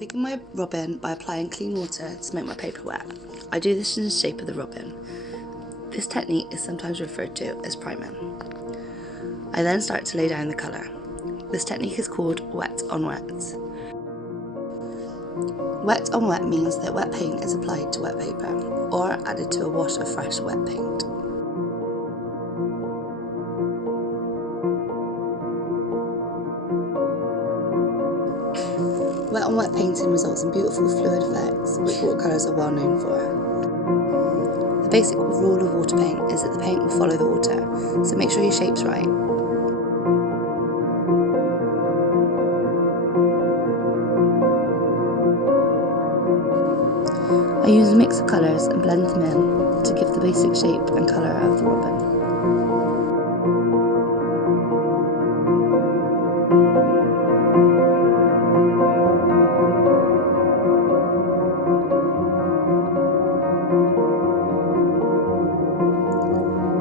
begin my robin by applying clean water to make my paper wet. I do this in the shape of the robin. This technique is sometimes referred to as priming. I then start to lay down the colour. This technique is called wet on wet. Wet on wet means that wet paint is applied to wet paper or added to a wash of fresh wet paint. Wet on wet painting results in beautiful fluid effects, which watercolours are well known for. The basic rule of water paint is that the paint will follow the water, so make sure your shape's right. I use a mix of colours and blend them in to give the basic shape and colour of the robin.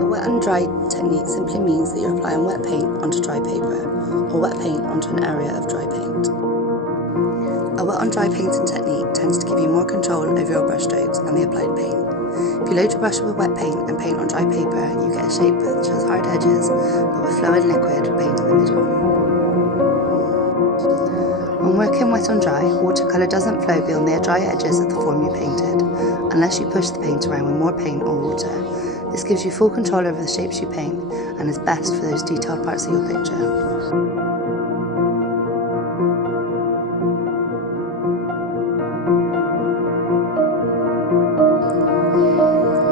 Wet and dry technique simply means that you're applying wet paint onto dry paper, or wet paint onto an area of dry paint. A wet on dry painting technique tends to give you more control over your brush strokes and the applied paint. If you load your brush with wet paint and paint on dry paper, you get a shape which has hard edges, but with flow and liquid paint in the middle. When working wet on dry, watercolour doesn't flow beyond the dry edges of the form you painted, unless you push the paint around with more paint or water. This gives you full control over the shapes you paint and is best for those detailed parts of your picture.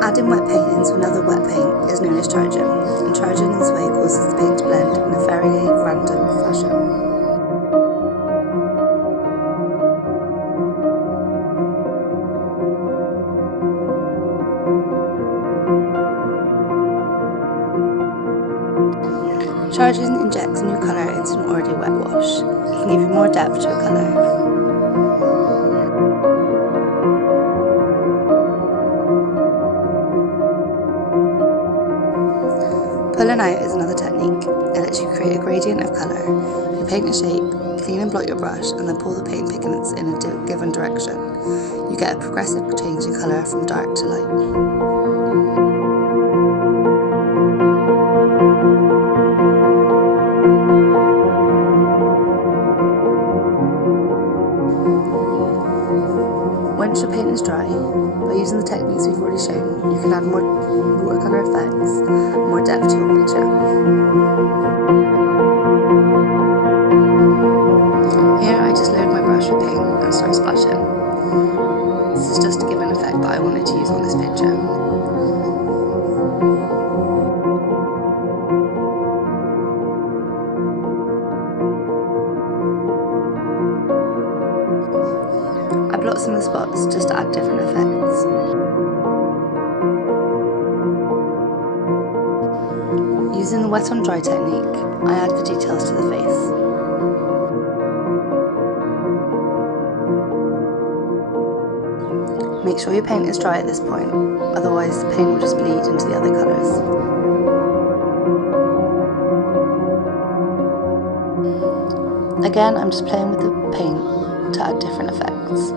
Adding wet paint into another wet paint is known as charging, and charging in this way causes the paint to blend in a fairly random fashion. Charging injects new colour into an already wet wash. It can give you more depth to a colour. Pulling out is another technique. It lets you create a gradient of colour. You paint a shape, clean and blot your brush, and then pull the paint pigments in a given direction. You get a progressive change in colour from dark to light. Once your paint is dry, by using the techniques we've already shown, you can add more watercolour effects and more depth to your picture. Here I just load my brush with paint and start splashing. This is just to give an effect that I wanted to use on this picture. I blot some of the spots just to add different effects. Using the wet on dry technique, I add the details to the face. Make sure your paint is dry at this point, otherwise the paint will just bleed into the other colours. Again, I'm just playing with the paint to add different effects.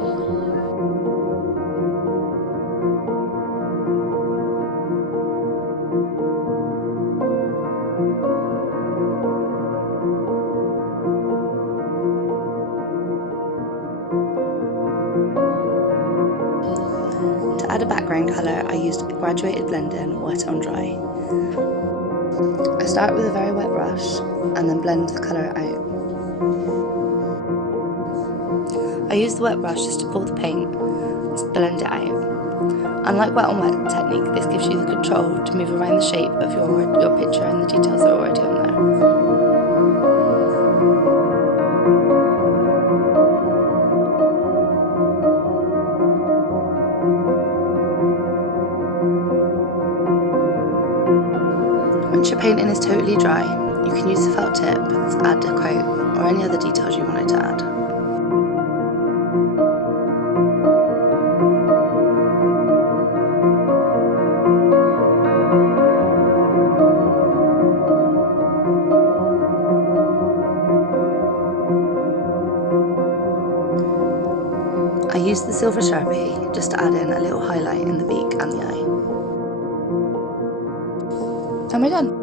To add a background colour, I used graduated blending wet on dry. I start with a very wet brush and then blend the colour out. I use the wet brush just to pull the paint and blend it out. Unlike wet on wet technique, this gives you the control to move around the shape of your picture and the details that are already on there. Once your painting is totally dry, you can use the felt tip to add a quote or any other details you wanted to add. I used the silver Sharpie just to add in a little highlight in the beak and the eye. Am I done?